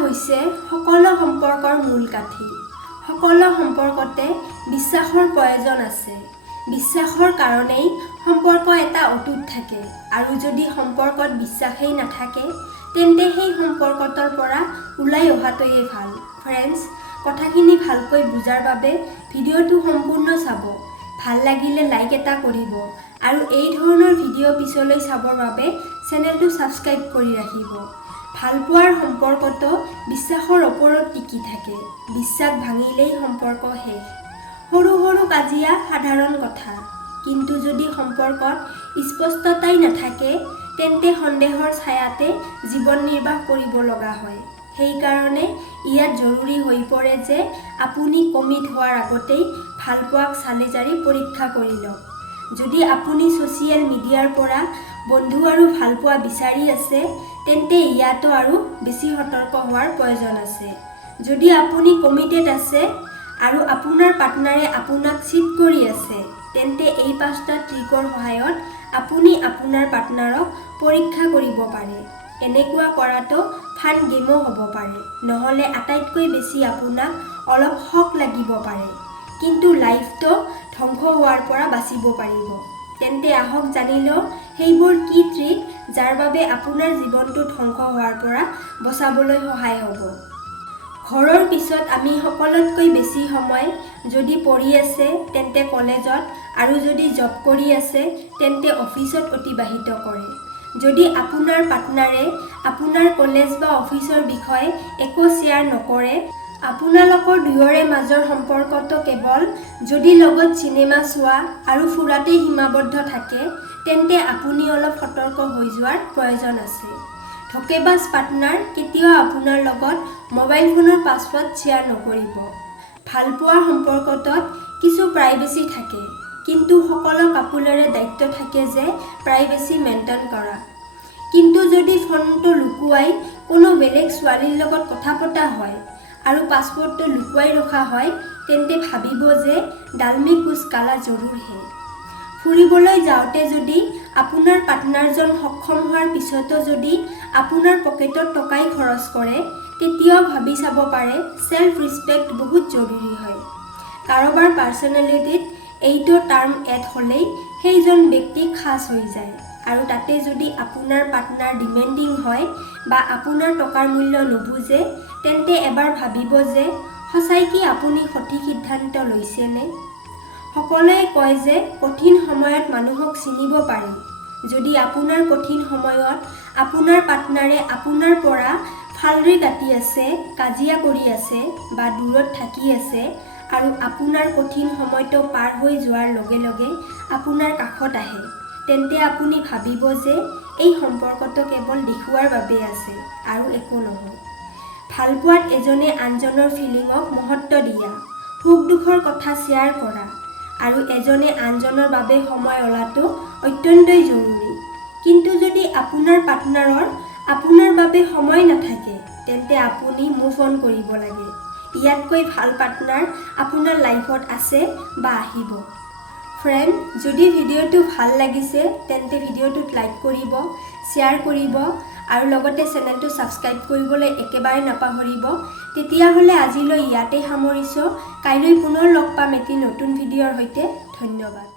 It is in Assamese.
হৈছে সকলো সম্পৰ্কৰ মূল কাঠি। সকলো সম্পৰ্কতে বিশ্বাসৰ প্ৰয়োজন আছে। বিশ্বাসৰ কাৰণেই সম্পৰ্ক এটা অটুট থাকে আৰু যদি সম্পৰ্কত বিশ্বাসেই নাথাকে তেন্তে সেই সম্পৰ্কটোৰ পৰা ওলাই অহাটোৱে ভাল। ফ্ৰেণ্ডছ, কথাখিনি ভালকৈ বুজাৰ বাবে ভিডিঅ'টো সম্পূৰ্ণ চাব। ভাল লাগিলে লাইক এটা কৰিব আৰু এই ধৰণৰ ভিডিঅ' পিছলৈ চাবৰ বাবে চেনেলটো ছাবস্ক্ৰাইব কৰি ৰাখিব। ভালপোৱাৰ সম্পৰ্কটো বিশ্বাসৰ ওপৰত টিকি থাকে। বিশ্বাস ভাঙিলেই সম্পৰ্ক শেষ। সৰু সৰু কাজিয়া সাধাৰণ কথা, কিন্তু যদি সম্পৰ্কত স্পষ্টতাই নাথাকে তেন্তে সন্দেহৰ ছায়াতে জীৱন নিৰ্বাহ কৰিব লগা হয়। সেইকাৰণে ইয়াত জৰুৰী হৈ পৰে যে আপুনি কমিট হোৱাৰ আগতেই ভালপোৱাক চালি জাৰি পৰীক্ষা কৰি লওক। যদি আপুনি ছ'চিয়েল মিডিয়াৰ পৰা বন্ধু আৰু ভালপোৱা বিচাৰি আছে তেন্তে ইয়াতো আৰু বেছি সতৰ্ক হোৱাৰ প্ৰয়োজন আছে। যদি আপুনি কমিটেড আছে আৰু আপোনাৰ পাৰ্টনাৰে আপোনাক চিট কৰি আছে তেন্তে এই 5টা ট্ৰিকৰ সহায়ত আপুনি আপোনাৰ পাৰ্টনাৰক পৰীক্ষা কৰিব পাৰে। এনেকুৱা কৰাটো ফান গেমো হ'ব পাৰে, নহ'লে আটাইতকৈ বেছি আপোনাক অলপ শক লাগিব পাৰে, কিন্তু লাইফটো ধ্বংস হোৱাৰ পৰা বাচিব পাৰিব। তেন্তে আহক জানি লওঁ সেইবোৰ কি ট্ৰিক যাৰ বাবে আপোনাৰ জীৱনটো ধ্বংস হোৱাৰ পৰা বচাবলৈ সহায় হ'ব। ঘৰৰ পিছত আমি সকলোতকৈ বেছি সময় যদি পঢ়ি আছে তেন্তে কলেজত আৰু যদি জব কৰি আছে তেন্তে অফিচত অতিবাহিত কৰে। যদি আপোনাৰ পাৰ্টনাৰে আপোনাৰ কলেজ বা অফিচৰ বিষয়ে একো শ্বেয়াৰ নকৰে, আপোনালোকৰ দুয়োৰে মাজৰ সম্পৰ্কটো কেৱল যদি লগত চিনেমা চোৱা আৰু ফুৰাতেই সীমাবদ্ধ থাকে তেন্তে আপুনি অলপ সতৰ্ক হৈ যোৱাৰ প্ৰয়োজন আছে। ধোকেবাজ পাৰ্টনাৰ কেতিয়াও আপোনাৰ লগত মোবাইল ফোনৰ পাছৱৰ্ড শ্বেয়াৰ নকৰিব। ভালপোৱাৰ সম্পৰ্কটোত কিছু প্ৰাইভেচি থাকে, কিন্তু সকলো কাপোলৰে দায়িত্ব থাকে যে প্ৰাইভেচি মেইনটেইন কৰা। কিন্তু যদি ফোনটো লুকুৱাই কোনো বেলেগ ছোৱালীৰ লগত কথা পতা হয় আৰু পাছৱৰ্ডটো লুকুৱাই ৰখা হয় তেন্তে ভাবিব যে ডালমে কুছ কালা জৰুৰ হে। ফুৰিবলৈ যাওঁতে যদি আপোনাৰ পাৰ্টনাৰজন সক্ষম হোৱাৰ পিছতো যদি আপোনাৰ পকেটৰ টকাই খৰচ কৰে তেতিয়াও ভাবি চাব পাৰে চেল্ফ ৰেছপেক্ট বহুত জৰুৰী হয়। কাৰোবাৰ পাৰ্চনেলিটিত এইটো টাৰ্ম এড হ'লেই সেইজন ব্যক্তি খাচ হৈ যায় আৰু তাতে যদি আপোনাৰ পাৰ্টনাৰ ডিমেণ্ডিং হয় বা আপোনাৰ টকাৰ মূল্য নুবুজে তেন্তে এবাৰ ভাবিব যে সঁচাই কি আপুনি সঠিক সিদ্ধান্ত লৈছেনে। সকলোৱে কয় যে কঠিন সময়ত মানুহক চিনিব পাৰি। যদি আপোনাৰ কঠিন সময়ত আপোনাৰ পাৰ্টনাৰে আপোনাৰ পৰা ফালৰি কাটি আছে, কাজিয়া কৰি আছে বা দূৰত থাকি আছে আৰু আপোনাৰ কঠিন সময়টো পাৰ হৈ যোৱাৰ লগে লগে আপোনাৰ কাষত আহে তেন্তে আপুনি ভাবিব যে এই সম্পৰ্কটো কেৱল দেখুৱাৰ বাবে আছে আৰু একো নহয়। ভালপোৱাত এজনে আনজনৰ ফিলিঙক মহত্ব দিয়া, সুখ দুখৰ কথা শ্বেয়াৰ কৰা আৰু এজনে আনজনৰ বাবে সময় ওলোৱাটো অত্যন্তই জৰুৰী। কিন্তু যদি আপোনাৰ পাৰ্টনাৰৰ আপোনাৰ বাবে সময় নাথাকে তেন্তে আপুনি মুভ অন কৰিব লাগে। ইয়াতকৈ ভাল পাৰ্টনাৰ আপোনাৰ লাইফত আছে বা আহিব। ফ্ৰেণ্ড, যদি ভিডিঅ'টো ভাল লাগিছে তেন্তে ভিডিঅ'টোত লাইক কৰিব, শ্বেয়াৰ কৰিব আৰু লগতে চেনেলটো ছাবস্ক্ৰাইব কৰিবলৈ একেবাৰে নাপাহৰিব। তেতিয়াহ'লে আজিলৈ ইয়াতে সামৰিছোঁ। কাইলৈ পুনৰ লগ পাম এটি নতুন ভিডিঅ'ৰ সৈতে। ধন্যবাদ।